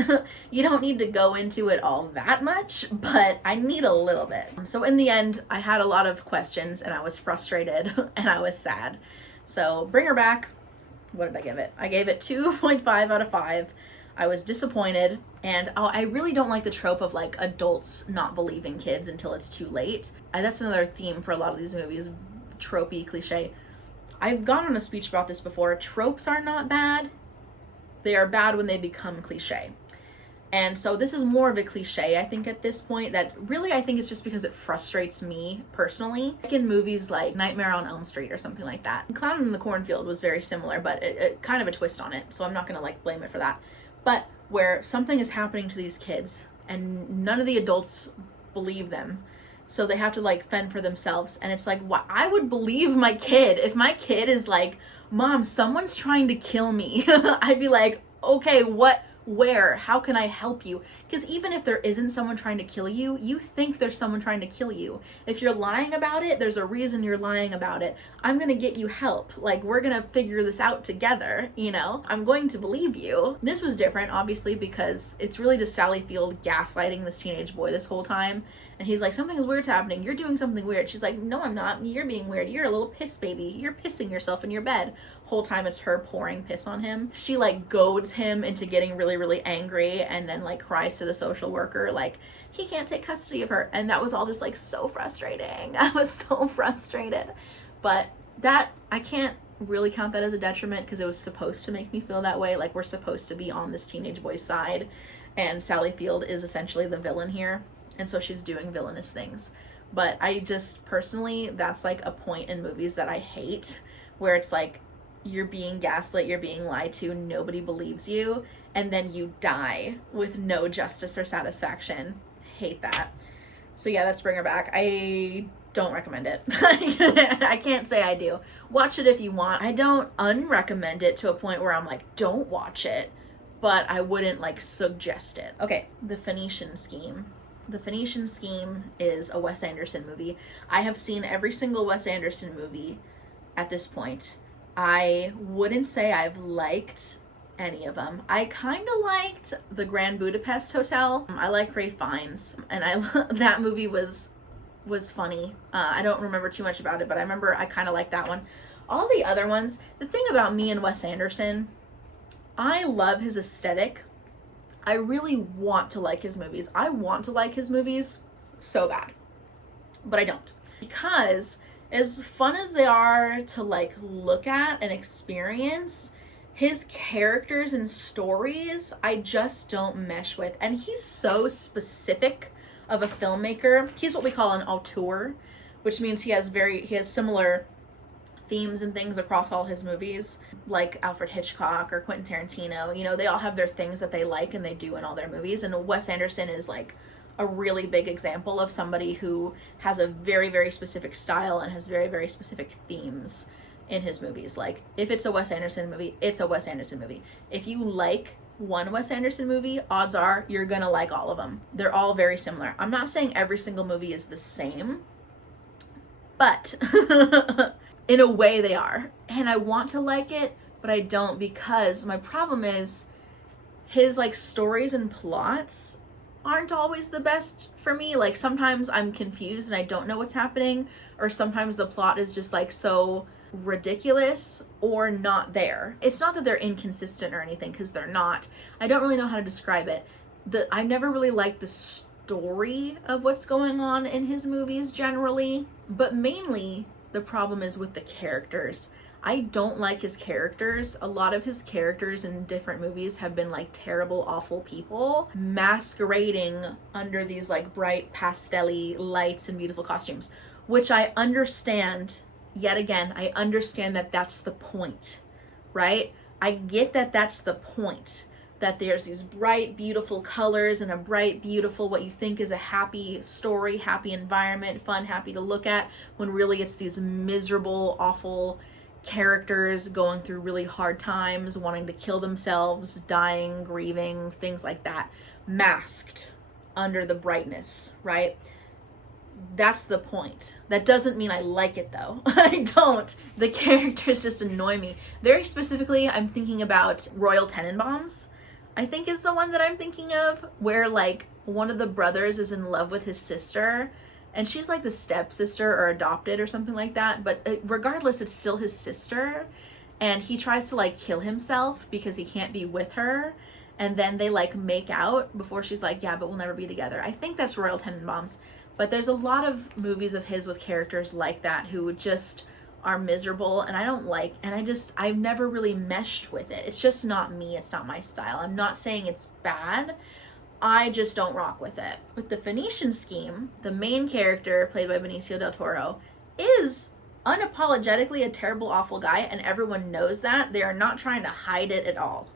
You don't need to go into it all that much, but I need a little bit. So in the end, I had a lot of questions and I was frustrated and I was sad. So bring her back. What did I give it? I gave it 2.5 out of 5. I was disappointed, and I really don't like the trope of like adults not believing kids until it's too late. That's another theme for a lot of these movies, tropey, cliche. I've gone on a speech about this before. Tropes are not bad. They are bad when they become cliche. And so this is more of a cliche, I think, at this point, that really I think it's just because it frustrates me personally. Like in movies like Nightmare on Elm Street or something like that. Clown in the Cornfield was very similar, but it kind of a twist on it, so I'm not gonna like blame it for that. But where something is happening to these kids and none of the adults believe them, so they have to like fend for themselves. And it's like, what? I would believe my kid. If my kid is like, Mom, someone's trying to kill me, I'd be like, okay, what? Where? How can I help you? Because even if there isn't someone trying to kill you, you think there's someone trying to kill you. If you're lying about it, there's a reason you're lying about it. I'm gonna get you help. Like, we're gonna figure this out together, you know? I'm going to believe you. This was different, obviously, because it's really just Sally Field gaslighting this teenage boy this whole time. And he's like, something weird's happening. You're doing something weird. She's like, no, I'm not. You're being weird. You're a little piss baby. You're pissing yourself in your bed. Whole time it's her pouring piss on him. She like goads him into getting really, really angry and then like cries to the social worker like he can't take custody of her. And that was all just like so frustrating. I was so frustrated. But that, I can't really count that as a detriment because it was supposed to make me feel that way. Like we're supposed to be on this teenage boy's side. And Sally Field is essentially the villain here. And so she's doing villainous things. But I just personally, that's like a point in movies that I hate, where it's like you're being gaslit, you're being lied to, nobody believes you, and then you die with no justice or satisfaction. Hate that. So yeah, that's Bring Her Back. I don't recommend it. I can't say I do. Watch it if you want. I don't unrecommend it to a point where I'm like, don't watch it, but I wouldn't like suggest it. Okay, The Phoenician Scheme. The Phoenician Scheme is a Wes Anderson movie. I have seen every single Wes Anderson movie at this point. I wouldn't say I've liked any of them. I kind of liked The Grand Budapest Hotel. I like Ralph Fiennes, and that movie was funny. I don't remember too much about it, but I remember I kind of liked that one. All the other ones, the thing about me and Wes Anderson, I love his aesthetic. I really want to like his movies. I want to like his movies so bad, but I don't. Because as fun as they are to like look at and experience, his characters and stories, I just don't mesh with. And he's so specific of a filmmaker. He's what we call an auteur, which means he has similar themes and things across all his movies, like Alfred Hitchcock or Quentin Tarantino. You know, they all have their things that they like and they do in all their movies, and Wes Anderson is like a really big example of somebody who has a very, very specific style and has very, very specific themes in his movies. Like, if it's a Wes Anderson movie, it's a Wes Anderson movie. If you like one Wes Anderson movie, odds are you're gonna like all of them. They're all very similar. I'm not saying every single movie is the same, but in a way they are. And I want to like it, but I don't, because my problem is his like stories and plots aren't always the best for me. Like, sometimes I'm confused and I don't know what's happening, or sometimes the plot is just like so ridiculous or not there. It's not that they're inconsistent or anything, because they're not. I don't really know how to describe it. I never really liked the story of what's going on in his movies generally, but mainly the problem is with the characters. I don't like his characters. A lot of his characters in different movies have been like terrible, awful people masquerading under these like bright pastel-y lights and beautiful costumes, which I understand. Yet again, I understand that that's the point, right? I get that that's the point, that there's these bright, beautiful colors and a bright, beautiful, what you think is a happy story, happy environment, fun, happy to look at, when really it's these miserable, awful characters going through really hard times, wanting to kill themselves, dying, grieving, things like that, masked under the brightness, right? That's the point. That doesn't mean I like it though. I don't. The characters just annoy me. Very specifically, I'm thinking about Royal Tenenbaums, I think is the one that I'm thinking of, where like one of the brothers is in love with his sister, and she's like the stepsister or adopted or something like that, but regardless, it's still his sister, and he tries to like kill himself because he can't be with her, and then they like make out before she's like, yeah, but we'll never be together. I think that's Royal Tenenbaums. But there's a lot of movies of his with characters like that who just are miserable, and I don't like, and I've never really meshed with it. It's just not me. It's not my style. I'm not saying it's bad. I just don't rock with it. With the Phoenician Scheme, the main character, played by Benicio del Toro, is unapologetically a terrible, awful guy, and everyone knows that. They are not trying to hide it at all.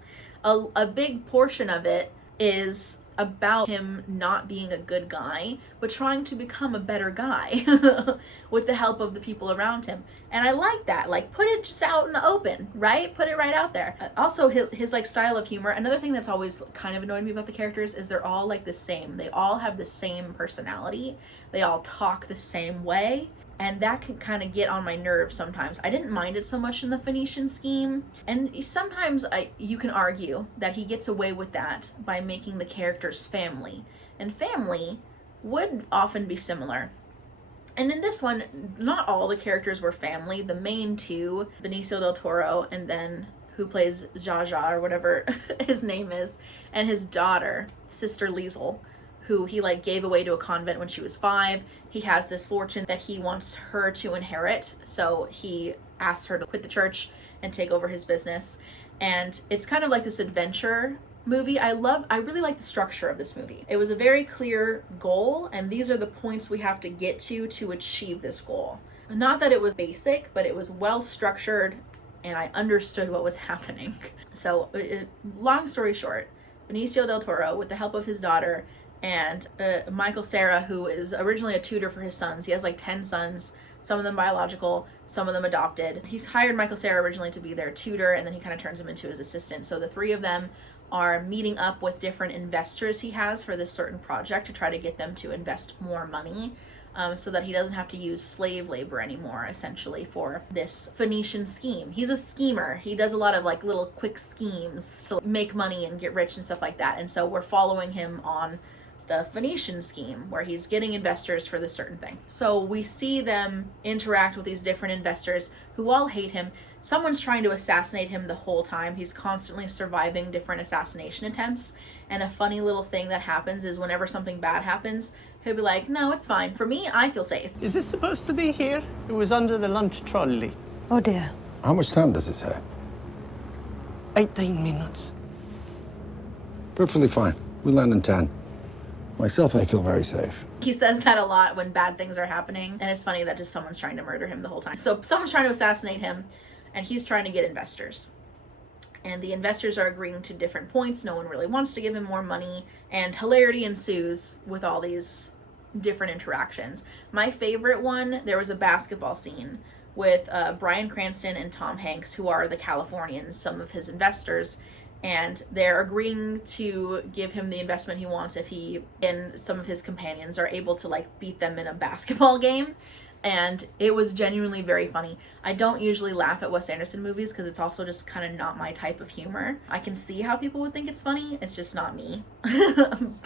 A big portion of it is about him not being a good guy, but trying to become a better guy with the help of the people around him. And I like that. Like, put it just out in the open, right? Put it right out there. Also, his like style of humor. Another thing that's always kind of annoyed me about the characters is they're all like the same. They all have the same personality. They all talk the same way. And that can kind of get on my nerves sometimes. I didn't mind it so much in the Phoenician Scheme. And sometimes you can argue that he gets away with that by making the characters family. And family would often be similar. And in this one, not all the characters were family. The main two, Benicio del Toro, and then who plays Zsa Zsa or whatever his name is, and his daughter, Sister Liesel, who he like gave away to a convent when she was 5. He has this fortune that he wants her to inherit, so he asks her to quit the church and take over his business. And it's kind of like this adventure movie. I really like the structure of this movie. It was a very clear goal, and these are the points we have to get to achieve this goal. Not that it was basic, but it was well structured, and I understood what was happening. So long story short, Benicio del Toro, with the help of his daughter, and Michael Cera, who is originally a tutor for his sons. He has like 10 sons, some of them biological, some of them adopted. He's hired Michael Cera originally to be their tutor, and then he kind of turns him into his assistant. So the 3 of them are meeting up with different investors he has for this certain project to try to get them to invest more money, so that he doesn't have to use slave labor anymore, essentially, for this Phoenician scheme. He's a schemer. He does a lot of like little quick schemes to make money and get rich and stuff like that. And so we're following him on the Phoenician Scheme, where he's getting investors for this certain thing. So we see them interact with these different investors who all hate him. Someone's trying to assassinate him the whole time. He's constantly surviving different assassination attempts. And a funny little thing that happens is whenever something bad happens, he'll be like, no, it's fine. For me, I feel safe. Is this supposed to be here? It was under the lunch trolley. Oh dear. How much time does it say? 18 minutes. Perfectly fine. We land in 10. Myself, I feel very safe. He says that a lot when bad things are happening, and it's funny that just someone's trying to murder him the whole time. So someone's trying to assassinate him, and he's trying to get investors. And the investors are agreeing to different points. No one really wants to give him more money, and hilarity ensues with all these different interactions. My favorite one, there was a basketball scene with Bryan Cranston and Tom Hanks, who are the Californians, some of his investors, and they're agreeing to give him the investment he wants if he and some of his companions are able to like beat them in a basketball game. And it was genuinely very funny. I don't usually laugh at Wes Anderson movies because it's also just kind of not my type of humor. I can see how people would think it's funny. It's just not me.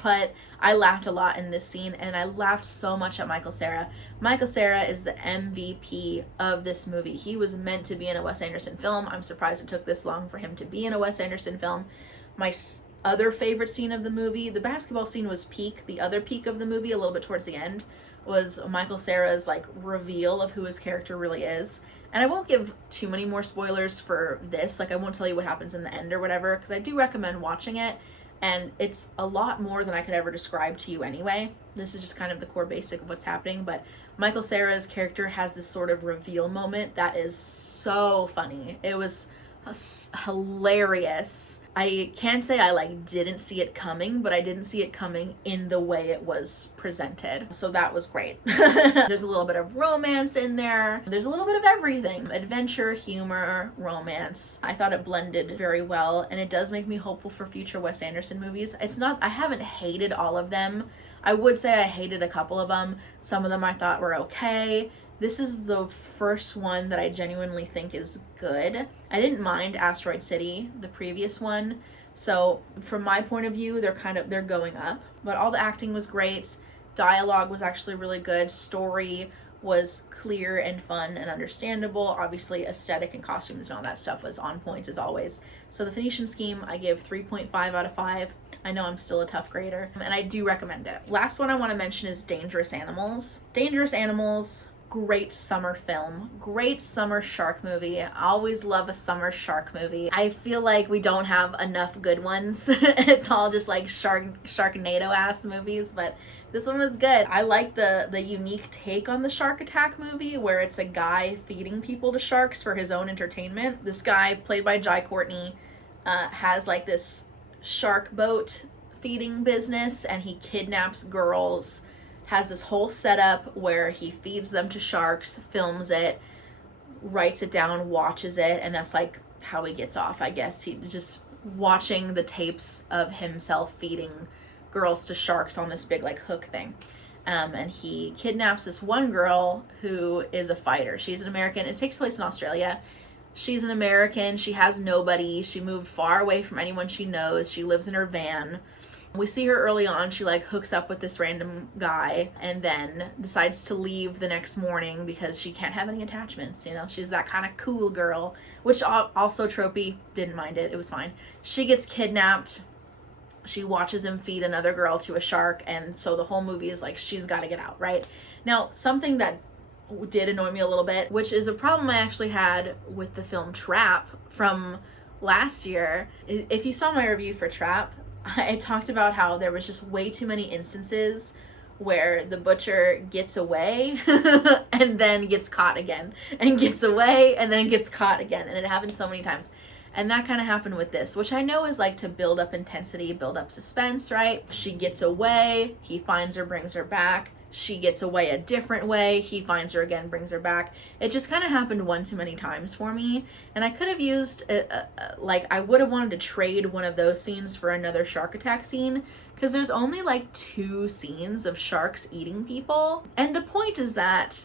But I laughed a lot in this scene, and I laughed so much at Michael Cera. Michael Cera is the MVP of this movie. He was meant to be in a Wes Anderson film. I'm surprised it took this long for him to be in a Wes Anderson film. My other favorite scene of the movie, the basketball scene was peak. The other peak of the movie, a little bit towards the end, was Michael Cera's like reveal of who his character really is. And I won't give too many more spoilers for this, like I won't tell you what happens in the end or whatever, because I do recommend watching it, and it's a lot more than I could ever describe to you anyway. This is just kind of the core basic of what's happening, but Michael Cera's character has this sort of reveal moment that is so funny. It was hilarious. I can't say I like didn't see it coming, but I didn't see it coming in the way it was presented. So that was great. There's a little bit of romance in there. There's a little bit of everything. Adventure, humor, romance. I thought it blended very well, and it does make me hopeful for future Wes Anderson movies. I haven't hated all of them. I would say I hated a couple of them. Some of them I thought were okay. This is the first one that I genuinely think is good. I didn't mind Asteroid City, the previous one. So from my point of view, they're going up. But all the acting was great. Dialogue was actually really good. Story was clear and fun and understandable. Obviously, aesthetic and costumes and all that stuff was on point as always. So the Phoenician Scheme, I give 3.5 out of 5. I know I'm still a tough grader, and I do recommend it. Last one I want to mention is Dangerous Animals. Dangerous Animals, great summer film, great summer shark movie. I always love a summer shark movie. I feel like we don't have enough good ones. It's all just like Sharknado ass movies, but this one was good. I like the unique take on the shark attack movie, where it's a guy feeding people to sharks for his own entertainment. This guy, played by Jai Courtney, has like this shark boat feeding business, and he kidnaps girls, has this whole setup where he feeds them to sharks, films it, writes it down, watches it, and that's like how he gets off, I guess. He's just watching the tapes of himself feeding girls to sharks on this big like hook thing. And he kidnaps this one girl who is a fighter. She's an American. It takes place in Australia. She's an American. She has nobody. She moved far away from anyone she knows. She lives in her van. We see her early on. She like hooks up with this random guy and then decides to leave the next morning because she can't have any attachments. You know, she's that kind of cool girl, which also tropey. Didn't mind it. It was fine. She gets kidnapped. She watches him feed another girl to a shark. And so the whole movie is like, she's got to get out, right? Now, something that did annoy me a little bit, which is a problem I actually had with the film Trap from last year. If you saw my review for Trap, I talked about how there was just way too many instances where the butcher gets away and then gets caught again, and gets away and then gets caught again, and it happens so many times. And that kind of happened with this, which I know is like to build up intensity, build up suspense, right? She gets away, he finds her, brings her back. She gets away a different way, he finds her again, brings her back. It just kind of happened one too many times for me, and I could have used like I would have wanted to trade one of those scenes for another shark attack scene, because there's only like 2 scenes of sharks eating people, and the point is that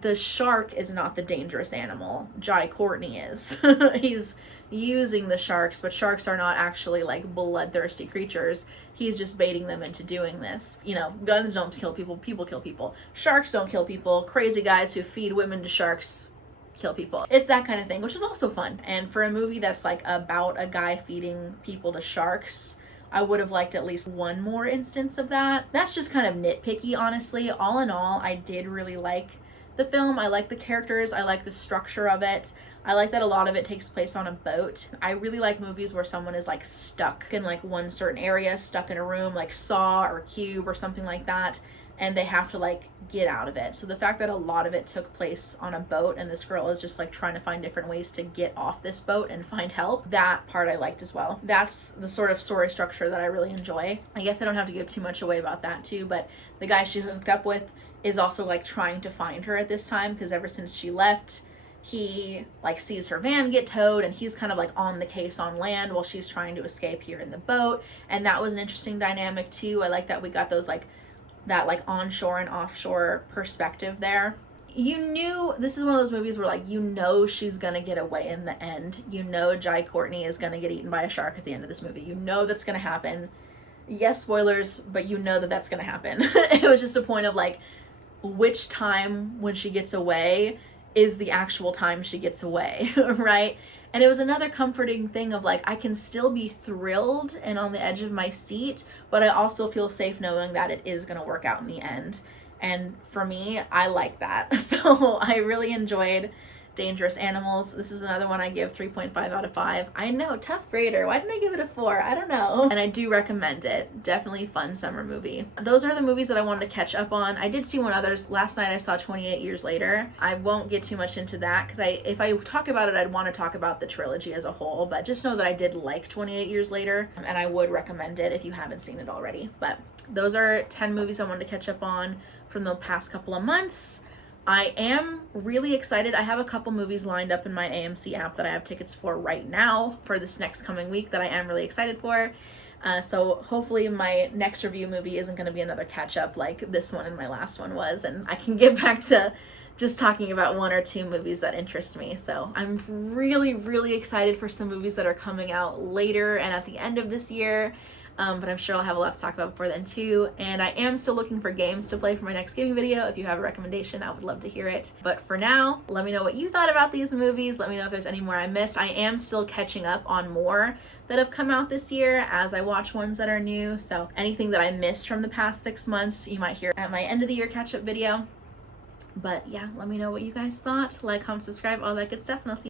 the shark is not the dangerous animal. Jai Courtney is. He's using the sharks, but sharks are not actually like bloodthirsty creatures. He's just baiting them into doing this. You know, guns don't kill people, people kill people. Sharks don't kill people. Crazy guys who feed women to sharks kill people. It's that kind of thing, which is also fun. And for a movie that's like about a guy feeding people to sharks, I would have liked at least one more instance of that. That's just kind of nitpicky, honestly. All in all, I did really like the film. I like the characters. I like the structure of it. I like that a lot of it takes place on a boat. I really like movies where someone is like stuck in like one certain area, stuck in a room, like Saw or Cube or something like that. and they have to like get out of it. So the fact that a lot of it took place on a boat and this girl is just like trying to find different ways to get off this boat and find help, that part I liked as well. That's the sort of story structure that I really enjoy. I guess I don't have to give too much away about that too, but the guy she hooked up with is also like trying to find her at this time, because ever since she left, he like sees her van get towed and he's kind of like on the case on land while she's trying to escape here in the boat. And that was an interesting dynamic too. I like that we got those like that like onshore and offshore perspective there. You knew this is one of those movies where like, you know, she's gonna get away in the end. You know Jai Courtney is gonna get eaten by a shark at the end of this movie. You know that's gonna happen. Yes, spoilers, but you know that that's gonna happen. It was just a point of like, which time when she gets away is the actual time she gets away, right? And it was another comforting thing of like, I can still be thrilled and on the edge of my seat, but I also feel safe knowing that it is going to work out in the end. And for me, I like that. So I really enjoyed Dangerous Animals. This is another one I give 3.5 out of 5. I know, tough grader. Why didn't I give it a 4? I don't know. And I do recommend it. Definitely fun summer movie. Those are the movies that I wanted to catch up on. I did see one others. Last night I saw 28 Years Later. I won't get too much into that because if I talk about it, I'd want to talk about the trilogy as a whole. But just know that I did like 28 Years Later, and I would recommend it if you haven't seen it already. But those are 10 movies I wanted to catch up on from the past couple of months. I am really excited. I have a couple movies lined up in my AMC app that I have tickets for right now for this next coming week that I am really excited for. So hopefully my next review movie isn't going to be another catch up like this one and my last one was, and I can get back to just talking about one or two movies that interest me. So I'm really, really excited for some movies that are coming out later and at the end of this year. But I'm sure I'll have a lot to talk about before then too. And I am still looking for games to play for my next gaming video. If you have a recommendation, I would love to hear it. But for now, let me know what you thought about these movies. Let me know if there's any more I missed. I am still catching up on more that have come out this year as I watch ones that are new. So anything that I missed from the past 6 months, you might hear at my end of the year catch-up video. But yeah, let me know what you guys thought. Like, comment, subscribe, all that good stuff, and I'll see you